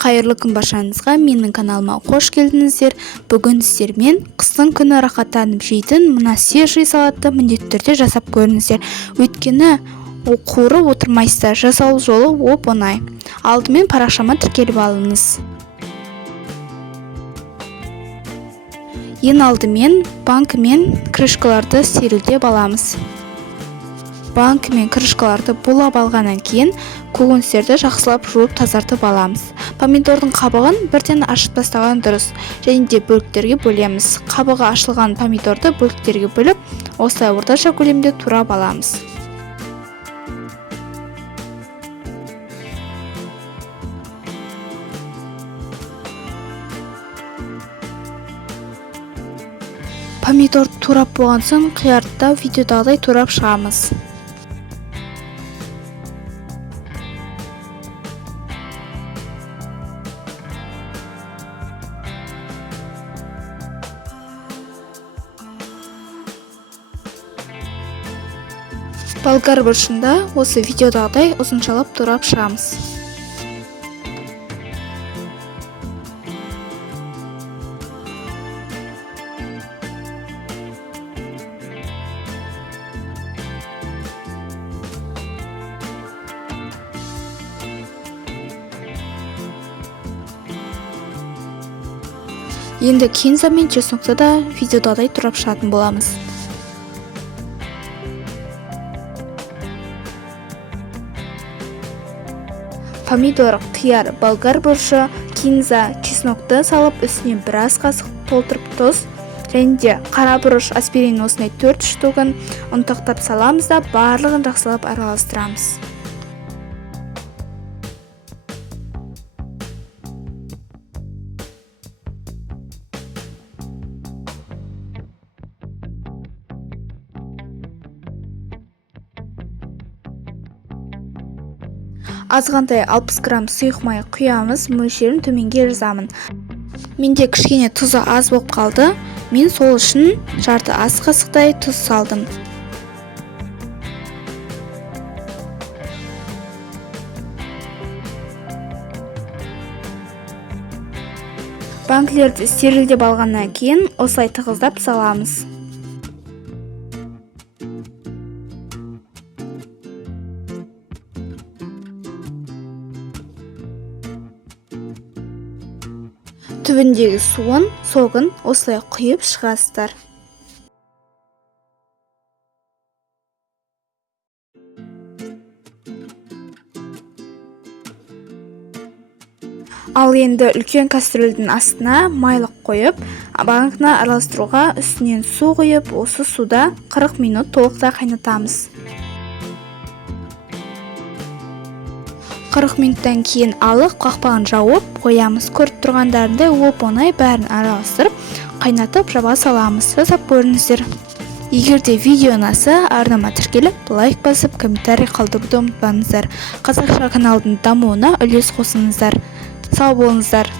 Қайырлы күн баршаңызға, менің каналыма қош келдіңіздер. Бүгін сіздермен қыстың күні рахаттанып жейтін мына свежий салатты міндетті түрде жасап көріңіздер. Өйткені қуырып отырмайсыздар, жасау жолы оп-оңай. Алдымен парақшама тіркеліп алыңыз. Ең алдымен банка мен крышкаларды стерильдеп аламыз. Банка мен крышкаларды булап алғаннан кейін көкөністерді жақсылап жуып тазартып аламыз. Помидордың қабығын бірден ашып тастаған дұрыс, және де бөліктерге бөлеміз. Қабығы ашылған помидорды бөліктерге бөліп, осылай орташа көлемде турап аламыз. Помидорды турап болған соң қиярды да видеодағыдай турап шығамыз. Болгар бұрышында осы видеодағыдай ұзыншалап турап шығамыз. Енді кинза мен чеснокты да видеодағыдай турап шығатын боламыз. Помидор, қияр, болгар бұрышы, кинза, чеснокты салып, үстіне біраз қасық толтырып тұз, және де қара бұрыш, аспирин осындай 4 штугын ұнтақтап саламыз да барлығын жақсылап араластырамыз. Азғантай 60 грамм сұйық май құямыз, мөлшерін төменге жазамын. Менде кішкене тұзы аз болып қалды, мен сол үшін жарты ас қасықтай тұз салдым. Банкілерді стерильдеп алғаннан кейін осылай тығыздап саламыз. Түбіндегі суын, соғын осылай құйып шығасыздар. Ал енді үлкен кастрөлдің астына майлық қойып, банканы араластыруға үстінен су құйып, осы суда 40 минут толықтай қайнатамыз. 40 минуттан кейін алып, қақпағын жауып қоямыз. Көріп тұрғандарындай оп-оңай бәрін араластырып, қайнатып жаба саламыз. Жасап көріңіздер. Егер де видео ұнаса, арнама тіркеліп, лайк басып, комментарий қалдыруды ұмытпаңыздар. Қазақша каналдың дамуына үлес қосыңыздар. Сау болыңыздар.